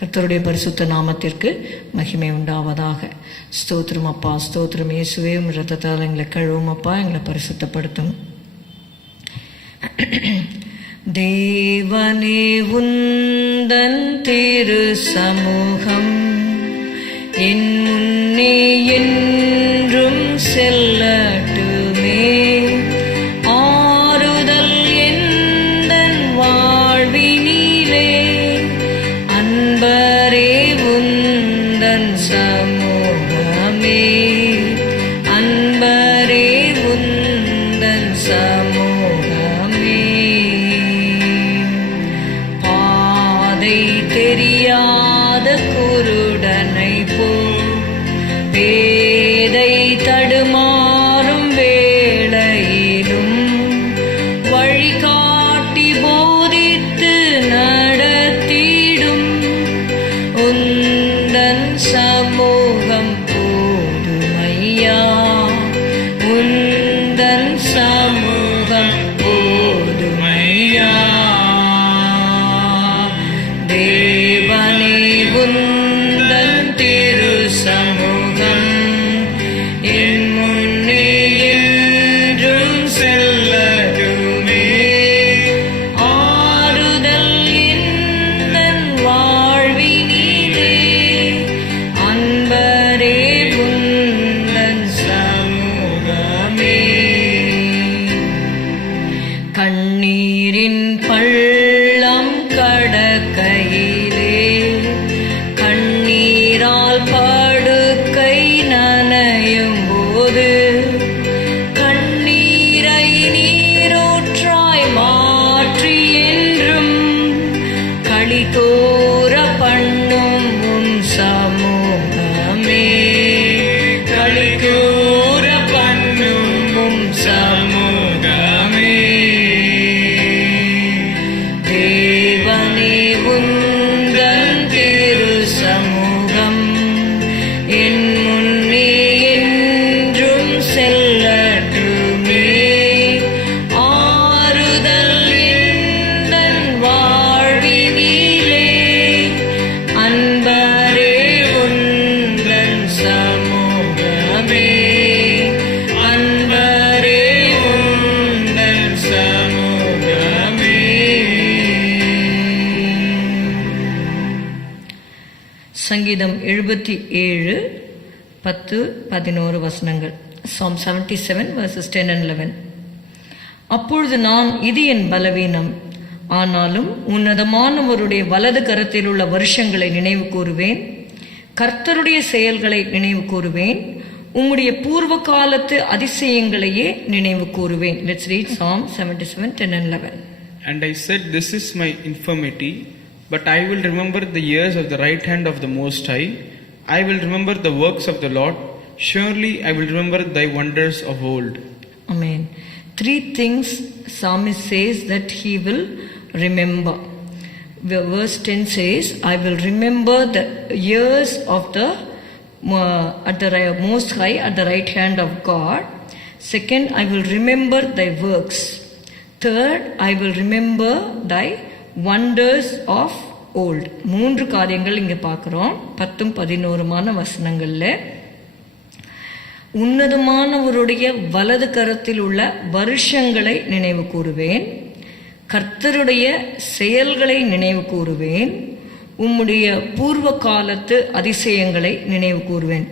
கர்த்தருடைய பரிசுத்த நாமத்திற்கு மகிமை உண்டாவதாக. ஸ்தோத்திரம் அப்பா ஸ்தோத்திரம் இயேசுவே. உம் ரத்தத்தால் எங்களை கழுவும் அப்பா எங்களை பரிசுத்தப்படுத்தும். தேவனே உந்தன் திரு சமூகம் என் தேவனே உன் சங்கீதம் எழுபத்தி ஏழு பத்து பதினோரு வசனங்கள். Psalm seventy seven verses ten and eleven அப்பொழுது நான் இது என் பலவீனம். ஆனாலும் உன்னதமானவருடைய வலது கரத்தில் உள்ள வருஷங்களை நினைவு கூறுவேன். கர்த்தருடைய செயல்களை நினைவு கூறுவேன். உம்முடைய பூர்வ காலத்து அதிசயங்களையே நினைவு கூறுவேன். Let's read psalm seventy seven ten and eleven and I said this is my infirmity but I will remember the years of the right hand of the Most High. I will remember the works of the Lord. Surely I will remember thy wonders of old. Amen. Three things psalmist says that he will remember. Verse 10 says, I will remember the years of the uh, at the most high at the right hand of God. Second, I will remember thy works. Third, I will remember thy wonders of old மூன்று காரியங்கள் இங்கே பார்க்குறோம். பத்தும் பதினோருமான வசனங்களில். உன்னதமானவருடைய வலது கரத்தில் உள்ள வருஷங்களை நினைவு கூறுவேன். கர்த்தருடைய செயல்களை நினைவு கூறுவேன். உம்முடைய பூர்வ காலத்து அதிசயங்களை நினைவு கூறுவேன்.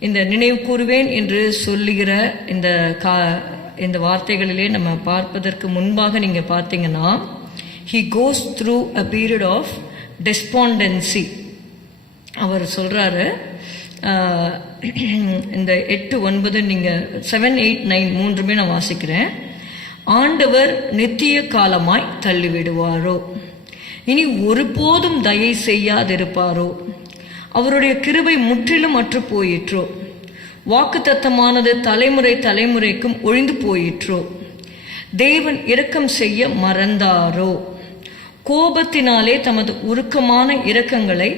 இந்த நினைவு கூறுவேன் என்று சொல்லுகிற இந்த கா இந்த வார்த்தைகளிலே நம்ம பார்ப்பதற்கு முன்பாக நீங்கள் பார்த்தீங்கன்னா he goes through a period of despondency அவர் சொல்கிறாரு இந்த எட்டு ஒன்பது நீங்கள் செவன் எயிட் நைன் மூன்றுமே நான் வாசிக்கிறேன். ஆண்டவர் நித்திய காலமாய் தள்ளிவிடுவாரோ? இனி ஒருபோதும் தயை செய்யாதிருப்பாரோ? அவருடைய கிருபை முற்றிலும் அற்று போயிற்றோ? வாக்குத்தத்தமானது தலைமுறை தலைமுறைக்கும் ஒழிந்து போயிற்றோ? தேவன் இரக்கம் செய்ய மறந்தாரோ? கோபத்தினாலே தமது உருக்கமான இரக்கங்களை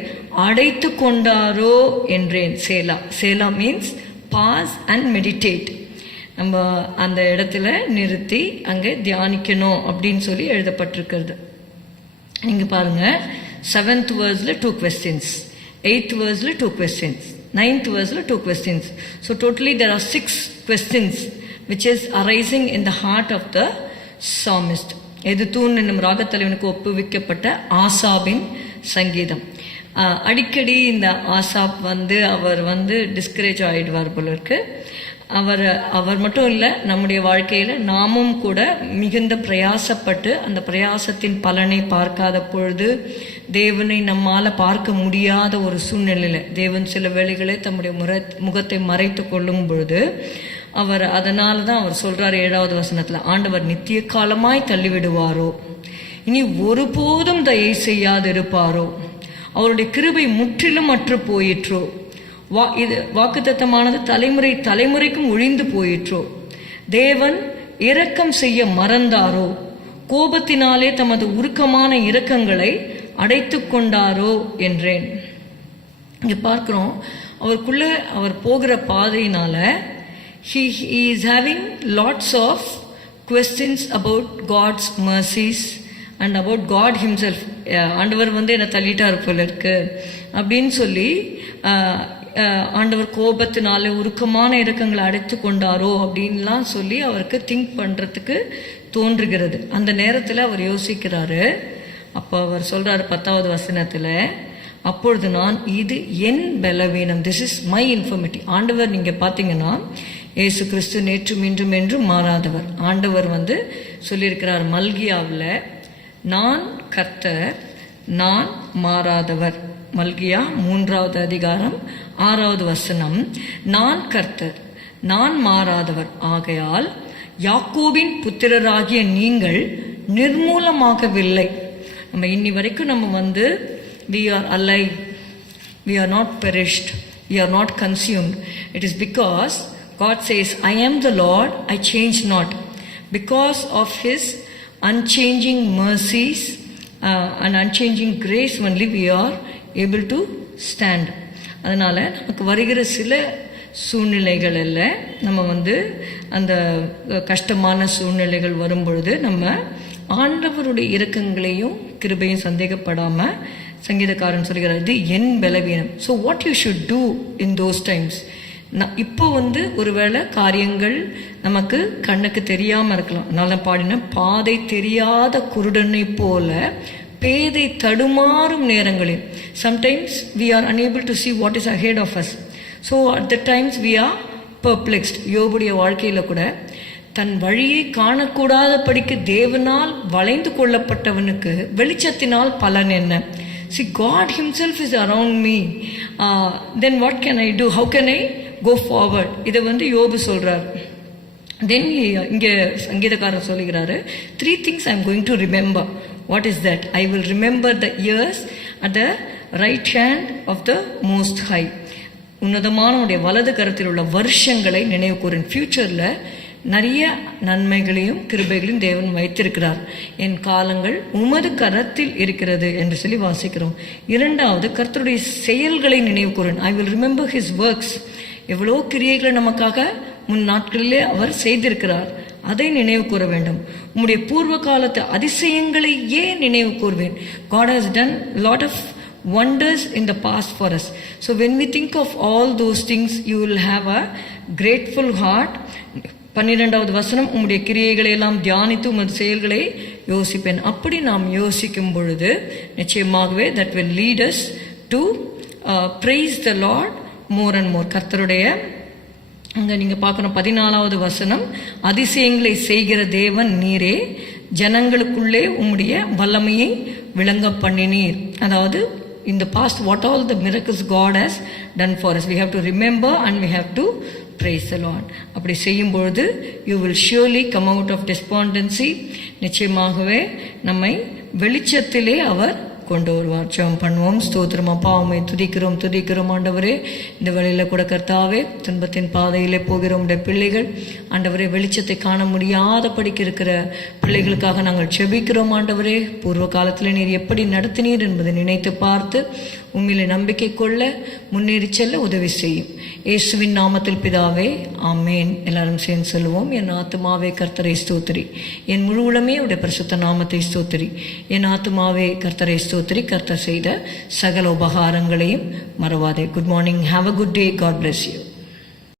அடைத்து கொண்டாரோ என்றேன். சேலா. சேலா மீன்ஸ் பாஸ் அண்ட் மெடிடேட் நம்ம அந்த இடத்துல நிறுத்தி அங்கே தியானிக்கணும் அப்படின்னு சொல்லி எழுதப்பட்டிருக்கிறது. நீங்கள் பாருங்க. செவன்த் வேர்ஸில் டூ கொஸ்டின்ஸ் எயித் வேர்ஸில் two questions ninth வேர்ஸில் two questions so totally there are six questions which is arising in the heart of the psalmist Jeduthun தூண் என்னும் ராகத்தலைவனுக்கு ஒப்புவிக்கப்பட்ட ஆசாபின் சங்கீதம். அடிக்கடி இந்த ஆசாப் வந்து அவர் வந்து டிஸ்கரேஜ் ஆகிடுவார் போல இருக்கு அவர் அவர் மட்டும் இல்லை நம்முடைய வாழ்க்கையில் நாமும் கூட மிகுந்த பிரயாசப்பட்டு அந்த பிரயாசத்தின் பலனை பார்க்காத பொழுது தேவனை நம்மால் பார்க்க முடியாத ஒரு சூழ்நிலையில் தேவன் சில வேளைகளே தம்முடைய முறை முகத்தை மறைத்து கொள்ளும் பொழுது அவர் அதனால தான் அவர் சொல்றாரு ஏழாவது வசனத்துல ஆண்டவர் நித்திய காலமாய் தள்ளிவிடுவாரோ? இனி ஒருபோதும் தயை செய்யாதிருப்பாரோ? அவருடைய கிருபை முற்றிலும் அற்று போயிற்றோ? வா இது வாக்குத்தத்தமானது தலைமுறை தலைமுறைக்கும் ஒழிந்து போயிற்றோ? தேவன் இரக்கம் செய்ய மறந்தாரோ? கோபத்தினாலே தமது உருக்கமான இரக்கங்களை அடைத்து கொண்டாரோ? என்றேன். இங்க பார்க்கிறோம் அவருக்குள்ள அவர் போகிற பாதையினால he, he is having lots of questions about God's mercies and about God himself. Uh, ஆண்டவர் வந்து என்னை தள்ளிட்டார் போல இருக்கு. அப்படின்னு சொல்லி uh, uh, ஆண்டவர் கோபத்தினால உருக்கமான இறக்கங்களை அடைத்து கொண்டாரோ அப்படின்லாம் சொல்லி அவருக்கு திங்க் பண்ணுறதுக்கு தோன்றுகிறது. அந்த நேரத்தில் அவர் யோசிக்கிறாரு. அப்போ அவர் சொல்கிறாரு பத்தாவது வசனத்தில் அப்பொழுது நான் இது என் பலவீனம். திஸ் இஸ் மை இன்ஃபர்மிட்டி ஆண்டவர் நீங்கள் பார்த்தீங்கன்னா இயேசு கிறிஸ்து நேற்று மீண்டும் என்றும் மாறாதவர். ஆண்டவர் வந்து சொல்லியிருக்கிறார் மல்கியாவில் நான் கர்த்தர் நான் மாறாதவர். மல்கியா மூன்றாவது அதிகாரம் ஆறாவது வசனம். நான் கர்த்தர் நான் மாறாதவர். ஆகையால் யாக்கோபின் புத்திரராகிய நீங்கள் நிர்மூலமாகவில்லை. நம்ம இன்னி வரைக்கும் நம்ம வந்து we are alive we are not perished we are not consumed it is because god says i am the lord i change not. Because of his unchanging mercies uh, and unchanging grace only we are able to stand. அதனால் நமக்கு வருகிற சில சூழ்நிலைகளில் நம்ம வந்து அந்த கஷ்டமான சூழ்நிலைகள் வரும் பொழுது நம்ம ஆண்டவருடைய இறக்கங்களையும் கிருபையும் சந்தேகப்படாமல் சங்கீதக்காரன் சொல்கிறார் இது என் பலவீனம். So what you should do in those times இப்போ வந்து ஒருவேளை காரியங்கள் நமக்கு கண்ணுக்கு தெரியாம இருக்கலாம். அதனால பாடின பாதை தெரியாத குருடனை போல பேதை தடுமாறும் நேரங்களில். Sometimes we are unable to see what is ahead of us so at the times we are perplexed யோபுடைய வாழ்க்கையில் கூட தன் வழியை காணக்கூடாதபடிக்கு தேவனால் வளைந்து கொள்ளப்பட்டவனுக்கு வெளிச்சத்தினால் பலன் என்ன? See God himself is around me then what can I do how can I go forward இதை வந்து யோபு சொல்கிறார் தென் இங்கே சங்கீதக்காரர் சொல்லுகிறாரு three things I am going to remember what is that I will remember the years at the right hand of the most high உன்னதமானவனுடைய வலது கரத்தில் உள்ள வருஷங்களை நினைவு கூறின் ஃபியூச்சரில் நிறைய நன்மைகளையும் கிருபைகளையும் தேவன் வைத்திருக்கிறார். என் காலங்கள் உமது கரத்தில் இருக்கிறது என்று சொல்லி வாசிக்கிறோம். இரண்டாவது கர்த்தருடைய செயல்களை நினைவு கூறன் I will remember his works எவ்வளோ கிரியைகளை நமக்காக முன் நாட்களிலே அவர் செய்திருக்கிறார். அதை நினைவு கூற வேண்டும். உம்முடைய பூர்வ காலத்து அதிசயங்களை ஏன் நினைவு கூறுவேன்? God has done lot of wonders in the past for us. So when we think of all those things you will have a grateful heart. பன்னிரெண்டாவது வசனம் உம்முடைய கிரியைகளை எல்லாம் தியானித்து உமது செயல்களை யோசிப்பேன். அப்படி நாம் யோசிக்கும் பொழுது நிச்சயமாகவே that will lead us to praise the Lord more and more கர்த்தருடைய அங்கே நீங்கள் பார்க்கணும் பதினாலாவது வசனம் அதிசயங்களை செய்கிற தேவன் நீரே ஜனங்களுக்குள்ளே உம்முடைய வல்லமையை விளங்க பண்ணினீர் அதாவது இந்த past what all the the miracles God has done for us. We have to remember and we have to praise the Lord. அப்படி செய்யும் பொழுது you will surely come out of despondency நிச்சயமாகவே நம்மை வெளிச்சத்திலே அவர் கொண்டு வருவார் ஜெபம் பண்ணுவோம் ஸ்தோத்திரம். அப்பா உம்மை துதிக்கிறோம் துதிக்கிறோம் ஆண்டவரே. இந்த வழியில கூட கர்த்தாவே துன்பத்தின் பாதையிலே போகிற உடைய பிள்ளைகள் ஆண்டவரே வெளிச்சத்தை காண முடியாதபடிக்கு இருக்கிற பிள்ளைகளுக்காக நாங்கள் செபிக்கிறோம் ஆண்டவரே. பூர்வ காலத்தில் நீர் எப்படி நடத்தினீர் என்பதை நினைத்து பார்த்து உண்மையிலே நம்பிக்கை கொள்ள முன்னேறி செல்ல உதவி செய்யும். இயேசுவின் நாமத்தில் பிதாவே ஆமேன். எல்லாரும் சேர்ந்து சொல்லுவோம் என் ஆத்மாவே கர்த்தரை ஸ்தோத்திரி. என் முழு உளமே உடைய பிரசுத்த நாமத்தை ஸ்தோத்திரி. என் ஆத்மாவே கர்த்தரை ஸ்தோத்திரி. கர்த்தர் செய்த சகல உபகாரங்களையும் மறவாதே. Good morning have a good day God bless you